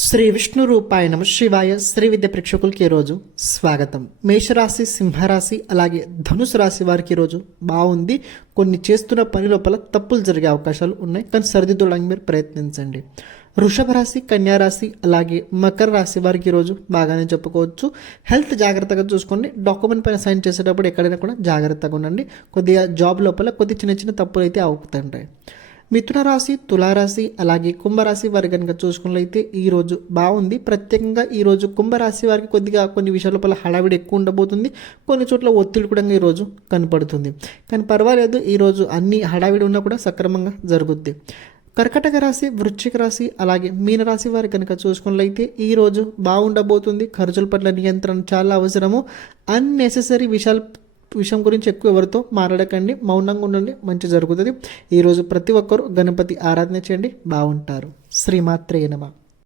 శ్రీ విష్ణు రూపాయ నమ శివాయ. శ్రీ విద్య ప్రేక్షకులకి ఈరోజు స్వాగతం. మేషరాశి, సింహరాశి అలాగే ధనుసు రాశి వారికి ఈరోజు బాగుంది. కొన్ని చేస్తున్న పని లోపల తప్పులు జరిగే అవకాశాలు ఉన్నాయి, కానీ సరిదిద్దడానికి మీరు ప్రయత్నించండి. వృషభ రాశి, కన్యా రాశి అలాగే మకర రాశి వారికి ఈరోజు బాగానే చెప్పుకోవచ్చు. హెల్త్ జాగ్రత్తగా చూసుకోండి. డాక్యుమెంట్ పైన సైన్ చేసేటప్పుడు ఎక్కడైనా కూడా జాగ్రత్తగా ఉండండి. కొద్దిగా జాబ్ లోపల కొద్ది చిన్న చిన్న తప్పులు అయితే అవుతుంటాయి. మిథున రాశి, తులారాశి అలాగే కుంభరాశి వారి కనుక చూసుకున్నట్లయితే ఈరోజు బాగుంది. ప్రత్యేకంగా ఈరోజు కుంభరాశి వారికి కొద్దిగా కొన్ని విషయాల లోపల హడావిడి ఎక్కువ ఉండబోతుంది. కొన్ని చోట్ల ఒత్తిడి కూడా ఈరోజు కనపడుతుంది, కానీ పర్వాలేదు. ఈరోజు అన్ని హడావిడి ఉన్నా కూడా సక్రమంగా జరుగుద్ది. కర్కటక రాశి, వృశ్చిక రాశి అలాగే మీనరాశి వారి కనుక చూసుకున్నట్లయితే ఈరోజు బాగుండబోతుంది. ఖర్చుల పట్ల నియంత్రణ చాలా అవసరము. అన్నెసెసరీ విషయం గురించి ఎక్కువ ఎవరితో మాట్లాడకండి, మౌనంగా ఉండండి, మంచి జరుగుతుంది. ఈరోజు ప్రతి ఒక్కరూ గణపతి ఆరాధన చేయండి, బాగుంటారు. శ్రీమాత్రే నమః.